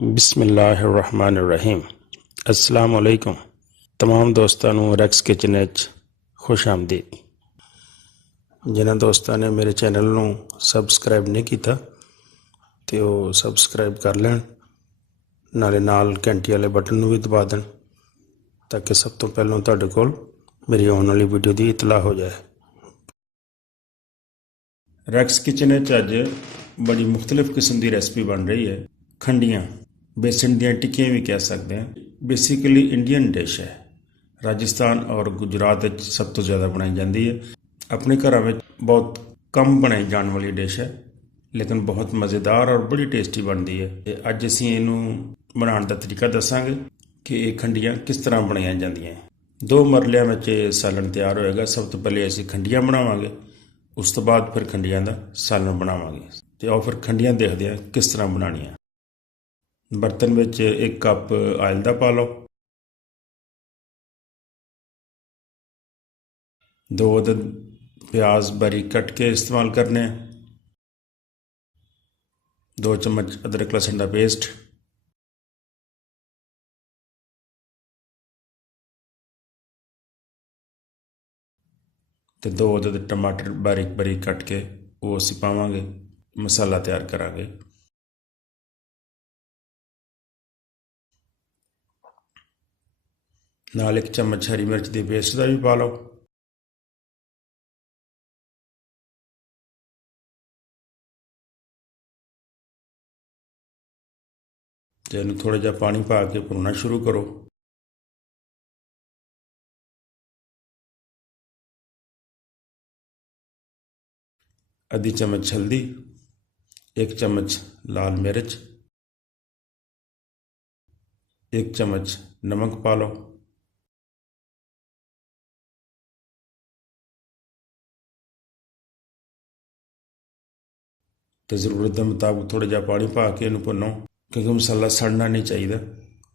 बिस्मिल्लाहिर्रहमानिर्रहीम। अस्सलाम वालेकुम। तमाम दोस्तों ਨੂੰ ਰੈਕਸ ਕਿਚਨ ਵਿੱਚ ਖੁਸ਼ ਆਮਦੀਦ। ਜਿਨ੍ਹਾਂ ਦੋਸਤਾਂ ਨੇ ਮੇਰੇ ਚੈਨਲ ਨੂੰ ਸਬਸਕ੍ਰਾਈਬ ਨਹੀਂ ਕੀਤਾ ਤੇ ਉਹ ਸਬਸਕ੍ਰਾਈਬ ਕਰ ਲੈਣ, ਨਾਲੇ ਨਾਲ ਘੰਟੀ ਵਾਲੇ ਬਟਨ ਨੂੰ ਵੀ ਦਬਾ ਦੇਣ ਤਾਂ ਕਿ ਸਭ ਤੋਂ ਪਹਿਲਾਂ ਤੁਹਾਡੇ ਕੋਲ ਮੇਰੀ ਆਉਣ ਵਾਲੀ ਵੀਡੀਓ ਦੀ ਇਤਲਾਹ ਹੋ ਜਾਏ। ਰੈਕਸ ਕਿਚਨ ਵਿੱਚ ਅੱਜ ਬੜੀ ਮੁxtਲਿਫ ਕਿਸਮ ਦੀ ਰੈਸਪੀ ਬਣ ਰਹੀ ਹੈ। ਖੰਡੀਆਂ, बेसन ਦੀਆਂ ਟਿੱਕੀਆਂ ਵੀ ਕਹਿ ਸਕਦੇ ਹਾਂ। ਬੇਸਿਕਲੀ ਇੰਡੀਅਨ ਡਿਸ਼ ਹੈ। ਰਾਜਸਥਾਨ ਔਰ ਗੁਜਰਾਤ ਵਿੱਚ ਸਭ ਤੋਂ ਜ਼ਿਆਦਾ ਬਣਾਈ ਜਾਂਦੀ ਹੈ। ਆਪਣੇ ਘਰਾਂ ਵਿੱਚ ਬਹੁਤ ਕਮ ਬਣਾਈ ਜਾਣ ਵਾਲੀ ਡਿਸ਼ ਹੈ, ਲੇਕਿਨ ਬਹੁਤ ਮਜ਼ੇਦਾਰ ਔਰ ਬੜੀ ਟੇਸਟੀ ਬਣਦੀ ਹੈ। ਤੇ ਅੱਜ ਅਸੀਂ ਇਹਨੂੰ ਬਣਾਉਣ ਦਾ ਤਰੀਕਾ ਦੱਸਾਂਗੇ ਕਿ ਇਹ ਖੰਡੀਆਂ ਕਿਸ ਤਰ੍ਹਾਂ ਬਣਾਈਆਂ ਜਾਂਦੀਆਂ। 2 ਮਰਲਿਆਂ ਵਿੱਚ ਇਹ ਸਾਲਣ ਤਿਆਰ ਹੋਏਗਾ। ਸਭ ਤੋਂ ਪਹਿਲੇ ਅਸੀਂ ਖੰਡੀਆਂ ਬਣਾਵਾਂਗੇ, ਉਸ ਤੋਂ ਬਾਅਦ ਫਿਰ ਖੰਡੀਆਂ ਦਾ ਸਾਲਣ ਬਣਾਵਾਂਗੇ। ਤੇ ਆਓ ਫਿਰ ਖੰਡੀਆਂ ਦੇਖਦੇ ਹਾਂ ਕਿਸ ਤਰ੍ਹਾਂ ਬਣਾਉਣੀਆਂ। बर्तन में 1 कप आयल का पा लो, 2 अदद प्याज बारीक कट के इस्तेमाल करने, 2 चम्मच अदरक लहसुन का पेस्ट, तो 2 अदद टमाटर बारीक बारीक कट के वो असीं पावांगे। मसाला तैयार करांगे। नाल 1 चम्मच हरी मिर्च की पेस्ट का भी पा लो। तो इन्हूं थोड़ा जिहा पानी पा के भुनना शुरू करो। आधी चम्मच हल्दी, 1 चम्मच लाल मिर्च, 1 चम्मच नमक पा लो। तो जरूरत के मुताबिक थोड़ा जिहा पानी पा के इन्हूं भुनो, क्योंकि मसाला सड़ना नहीं चाहिए।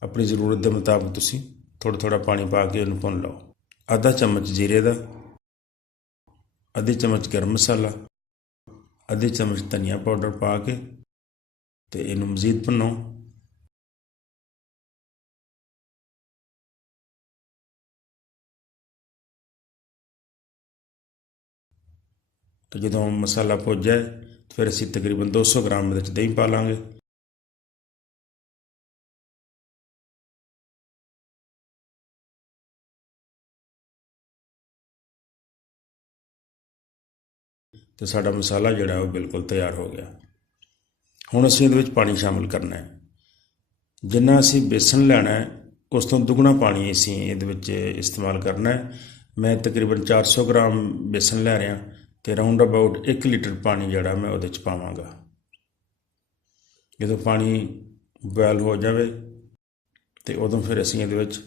अपनी जरूरत के मुताबिक तुसीं थोड़ा थोड़ा पानी पा के इन्हूं भुन लो। आधा चम्मच जीरे का, आधी चम्मच गर्म मसाला, आधी चम्मच धनिया पाउडर पा के तो इन्हूं मजीद भुनो। तो जो मसाला भुज जाए तो फिर असीं तकरीबन 200 ग्राम दही पा लांगे। तो साडा मसाला जिहड़ा वो बिल्कुल तैयार हो गया। हुण असीं इहदे विच पानी शामिल करना है। जिन्ना असीं बेसन लैना है उस तो दुगना पानी असीं इहदे विच इस्तेमाल करना है। मैं तकरीबन 400 ग्राम बेसन लै रहा तो राउंड अबाउट 1 लीटर पानी जिहड़ा मैं उहदे च पावांगा। जदों पानी बॉयल हो जाए तो उदों फिर असीं इहदे विच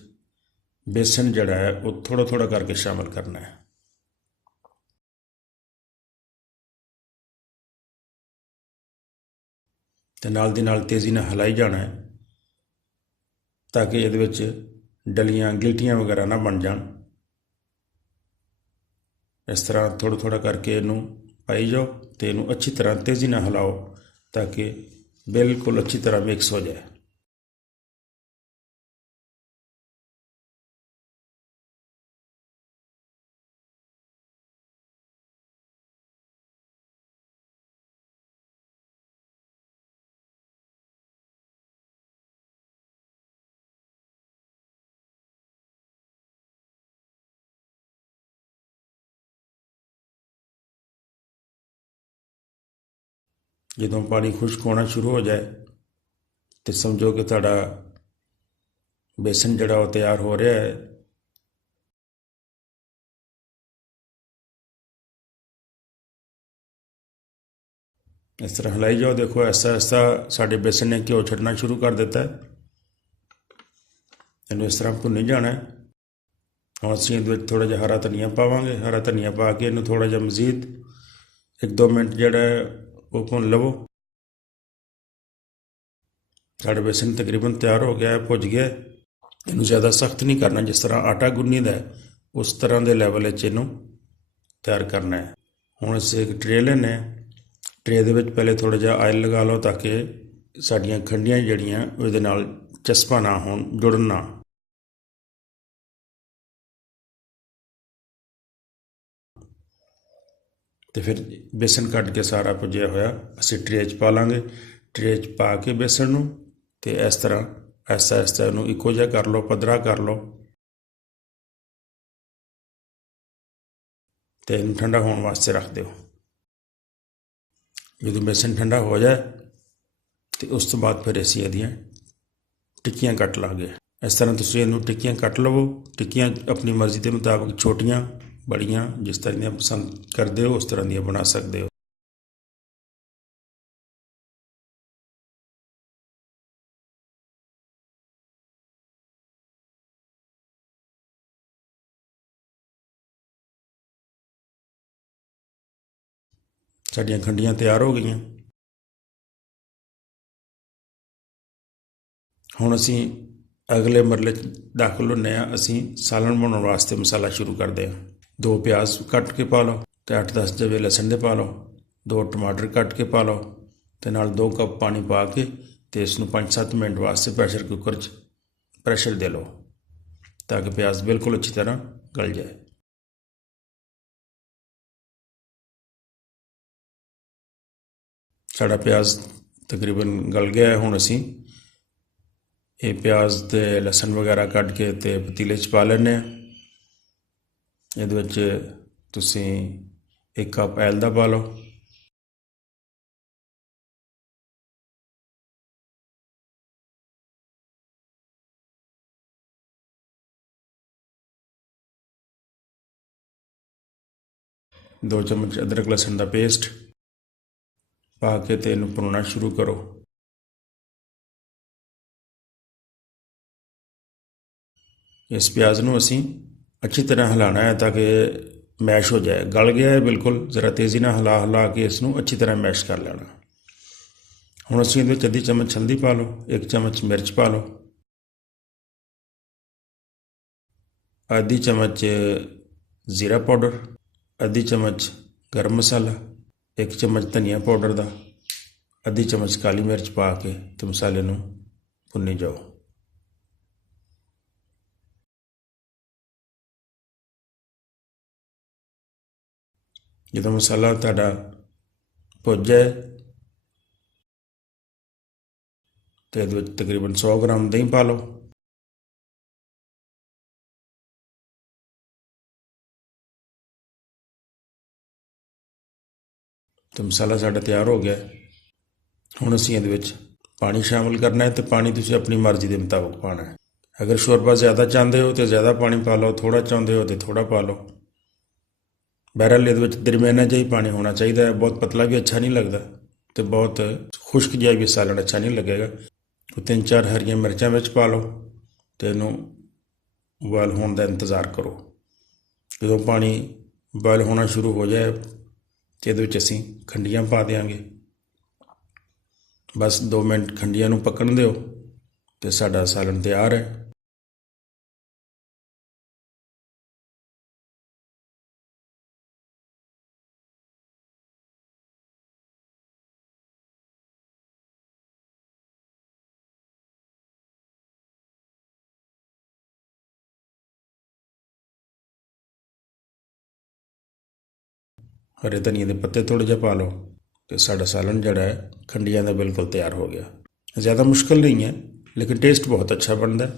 बेसन जिहड़ा है वो थोड़ा थोड़ा करके शामिल करना है। तो नाल दी नाल तेज़ी नाल हिलाई जाना है ताकि इहदे विच डलियां गिलटियां वगैरह ना बन जान। इस तरह थोड़ा थोड़ा करके इनू पाई जाओ तो इनू अच्छी तरह तेज़ी नाल हिलाओ ताकि बिल्कुल अच्छी तरह मिक्स हो जाए। ਜਦੋਂ पानी खुश्क होना शुरू हो जाए तो समझो कि तुहाडा बेसन जिहड़ा वो तैयार हो रहा है। इस तरह हिलाई जाओ। देखो ऐसा ऐसा साडे बेसन ने घ्यो छड्डना शुरू कर दिता है। इन्हूं इस तरह भुनी जाना है। हुण असीं इहदे विच थोड़ा जिहा हरा धनिया पावांगे। हरा धनिया पा के इन्हूं थोड़ा जिहा मजीद 1-2 मिनट जिहड़ा वो भुन लवो। साढ़ा बेसन तकरीबन तैयार हो गया है, भुज गया। इनू ज़्यादा सख्त नहीं करना, जिस तरह आटा गुन्नी दा उस तरह के लैवल इनू तैयार करना है। हुण असीं एक ट्रे लैने, ट्रे दे विच पहले थोड़ा जिहा आयल लगा लो ताकि ਸਾਡੀਆਂ ਖੰਡੀਆਂ ਜਿਹੜੀਆਂ ਉਹਦੇ ਨਾਲ ਚਸਪਾ ਨਾ ਹੋਣ, ਜੁੜਨ ਨਾ। ਤੇ ਫਿਰ ਬੇਸਣ ਕੱਢ ਕੇ ਸਾਰਾ ਭੁੱਜਿਆ ਹੋਇਆ ਅਸੀਂ ਟਰੇ 'ਚ ਪਾ ਲਾਂਗੇ। ਟਰੇ 'ਚ ਪਾ ਕੇ ਬੇਸਣ ਨੂੰ ਤੇ ਇਸ ਤਰ੍ਹਾਂ ਐਸਾ ਐਸਾ ਇਹਨੂੰ ਇੱਕੋ ਜਿਹਾ ਕਰ ਲਓ, ਪੱਧਰਾ ਕਰ ਲਓ ਤੇ ਇਹਨੂੰ ਠੰਡਾ ਹੋਣ ਵਾਸਤੇ ਰੱਖ ਦਿਓ। ਜਦੋਂ ਬੇਸਣ ਠੰਡਾ ਹੋ ਜਾਏ ਤੇ ਉਸ ਤੋਂ ਬਾਅਦ ਫਿਰ ਅਸੀਂ ਇਹਦੀਆਂ ਟਿੱਕੀਆਂ ਕੱਟ ਲਾਂਗੇ। ਇਸ ਤਰ੍ਹਾਂ ਤੁਸੀਂ ਇਹਨੂੰ ਟਿੱਕੀਆਂ ਕੱਟ ਲਵੋ। ਟਿੱਕੀਆਂ ਆਪਣੀ ਮਰਜ਼ੀ ਦੇ ਮੁਤਾਬਕ ਛੋਟੀਆਂ ਬੜੀਆਂ ਜਿਸ ਤਰ੍ਹਾਂ ਦੀਆਂ ਪਸੰਦ ਕਰਦੇ ਹੋ ਉਸ ਤਰ੍ਹਾਂ ਦੀਆਂ ਬਣਾ ਸਕਦੇ ਹੋ। ਸਾਡੀਆਂ ਖੰਡੀਆਂ ਤਿਆਰ ਹੋ ਗਈਆਂ। ਹੁਣ ਅਸੀਂ ਅਗਲੇ ਮਰਲੇ 'ਚ ਦਾਖਲ ਹੁੰਦੇ ਹਾਂ। ਅਸੀਂ ਸਾਲਣ ਬਣਾਉਣ ਵਾਸਤੇ ਮਸਾਲਾ ਸ਼ੁਰੂ ਕਰਦੇ ਹਾਂ। 2 ਪਿਆਜ਼ ਕੱਟ ਕੇ ਪਾ ਲਓ ਤੇ 8-10 ਜਵੇ ਲਸਣ ਦੇ ਪਾ ਲਓ। 2 ਟਮਾਟਰ ਕੱਟ ਕੇ ਪਾ ਲਓ ਤੇ ਨਾਲ 2 ਕੱਪ ਪਾਣੀ ਪਾ ਕੇ ਤੇ ਇਸ ਨੂੰ 5-7 ਮਿੰਟ ਵਾਸਤੇ ਪ੍ਰੈਸ਼ਰ ਕੁੱਕਰ 'ਚ ਪ੍ਰੈਸ਼ਰ ਦੇ ਲਓ ਤਾਂ ਕਿ ਪਿਆਜ਼ ਬਿਲਕੁਲ ਅੱਛੀ ਤਰ੍ਹਾਂ ਗਲ ਜਾਏ। ਸਾਡਾ ਪਿਆਜ਼ ਤਕਰੀਬਨ ਗਲ ਗਿਆ ਹੈ। ਹੁਣ ਅਸੀਂ ਇਹ ਪਿਆਜ਼ ਤੇ ਲਸਣ ਵਗੈਰਾ ਕੱਢ ਕੇ ਤੇ ਪਤੀਲੇ 'ਚ ਪਾ ਲੈਂਦੇ ਹਾਂ। ਇਹਦੇ ਵਿੱਚ ਤੁਸੀਂ 1 ਕੱਪ ਐਲ ਦਾ ਪਾ ਲਓ। ਦੋ ਚਮਚ ਅਦਰਕ ਲਸਣ ਦਾ ਪੇਸਟ ਪਾ ਕੇ ਤੇ ਇਹਨੂੰ ਭੁੰਨਣਾ ਸ਼ੁਰੂ ਕਰੋ। ਇਸ ਪਿਆਜ਼ ਨੂੰ ਅਸੀਂ ਅੱਛੀ ਤਰ੍ਹਾਂ ਹਿਲਾਉਣਾ ਹੈ ਤਾਂ ਕਿ ਮੈਸ਼ ਹੋ ਜਾਏ। ਗਲ ਗਿਆ ਹੈ ਬਿਲਕੁਲ, ਜ਼ਰਾ ਤੇਜ਼ੀ ਨਾਲ ਹਿਲਾ ਕੇ ਇਸ ਨੂੰ ਅੱਛੀ ਤਰ੍ਹਾਂ ਮੈਸ਼ ਕਰ ਲੈਣਾ। ਹੁਣ ਅਸੀਂ ਇਹਦੇ ਵਿੱਚ ਅੱਧੀ ਚਮਚ ਹਲਦੀ ਪਾ ਲਓ, 1 ਚਮਚ ਮਿਰਚ ਪਾ ਲਓ, ਅੱਧੀ ਚਮਚ ਜ਼ੀਰਾ ਪਾਊਡਰ, ਅੱਧੀ ਚਮਚ ਗਰਮ ਮਸਾਲਾ, 1 ਚਮਚ ਧਨੀਆ ਪਾਊਡਰ ਦਾ, ਅੱਧੀ ਚਮਚ ਕਾਲੀ ਮਿਰਚ ਪਾ ਕੇ ਤੇ ਮਸਾਲੇ ਨੂੰ ਭੁੰਨੀ ਜਾਓ। ਜਦੋਂ ਮਸਾਲਾ ਤੁਹਾਡਾ ਭੁੱਜ ਜਾਏ ਤੇ ਇਹਦੇ ਵਿੱਚ ਤਕਰੀਬਨ 100 ਗ੍ਰਾਮ ਦਹੀਂ ਪਾ ਲਓ। ਤੇ ਮਸਾਲਾ ਸਾਡਾ ਤਿਆਰ ਹੋ ਗਿਆ। ਹੁਣ ਅਸੀਂ ਇਹਦੇ ਵਿੱਚ ਪਾਣੀ ਸ਼ਾਮਿਲ ਕਰਨਾ ਹੈ ਤੇ ਪਾਣੀ ਤੁਸੀਂ ਆਪਣੀ ਮਰਜ਼ੀ ਦੇ ਮੁਤਾਬਕ ਪਾਉਣਾ ਹੈ। ਅਗਰ ਸ਼ੋਰਬਾ ਜ਼ਿਆਦਾ ਚਾਹੁੰਦੇ ਹੋ ਤਾਂ ਜ਼ਿਆਦਾ ਪਾਣੀ ਪਾ ਲਓ, ਥੋੜ੍ਹਾ ਚਾਹੁੰਦੇ ਹੋ ਤਾਂ ਥੋੜ੍ਹਾ ਪਾ ਲਓ। ਬਹਿਰਹਾਲ ਇਹਦੇ ਵਿੱਚ ਦਰਮਿਆਨਾ ਜਿਹਾ ਹੀ ਪਾਣੀ ਹੋਣਾ ਚਾਹੀਦਾ ਹੈ। ਬਹੁਤ ਪਤਲਾ ਵੀ ਅੱਛਾ ਨਹੀਂ ਲੱਗਦਾ ਤੇ ਬਹੁਤ ਖੁਸ਼ਕ ਜਿਹਾ ਵੀ ਸਾਲਣ ਅੱਛਾ ਨਹੀਂ ਲੱਗੇਗਾ। 3-4 ਹਰੀਆਂ ਮਿਰਚਾਂ ਵਿੱਚ ਪਾ ਲਓ ਤੇ ਇਹਨੂੰ ਬੋਇਲ ਹੋਣ ਦਾ ਇੰਤਜ਼ਾਰ ਕਰੋ। ਜਦੋਂ ਪਾਣੀ ਬੋਇਲ ਹੋਣਾ ਸ਼ੁਰੂ ਹੋ ਜਾਏ ਤੇ ਇਹਦੇ ਵਿੱਚ ਅਸੀਂ ਖੰਡੀਆਂ ਪਾ ਦਿਆਂਗੇ। ਬਸ 2 ਮਿੰਟ ਖੰਡੀਆਂ ਨੂੰ ਪੱਕਣ ਦਿਓ ਤੇ ਸਾਡਾ ਸਾਲਣ ਤਿਆਰ ਹੈ। ਹਰੇ ਧਨੀਏ ਦੇ ਪੱਤੇ ਥੋੜ੍ਹੇ ਜਿਹੇ ਪਾ ਲਓ ਤੇ ਸਾਡਾ ਸਾਲਣ ਜਿਹੜਾ ਹੈ ਖੰਡੀਆਂ ਦਾ ਬਿਲਕੁਲ ਤਿਆਰ ਹੋ ਗਿਆ। ਜ਼ਿਆਦਾ ਮੁਸ਼ਕਿਲ ਨਹੀਂ ਹੈ ਲੇਕਿਨ ਟੇਸਟ ਬਹੁਤ ਅੱਛਾ ਬਣਦਾ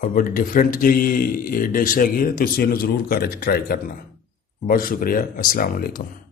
ਔਰ ਬੜੀ ਡਿਫਰੈਂਟ ਜਿਹੀ ਇਹ ਡਿਸ਼ ਹੈਗੀ ਹੈ। ਤੁਸੀਂ ਇਹਨੂੰ ਜ਼ਰੂਰ ਘਰ 'ਚ ਟਰਾਈ ਕਰਨਾ। ਬਹੁਤ ਸ਼ੁਕਰੀਆ। ਅਸਲਾਮ ਵਾਲੇਕੁਮ।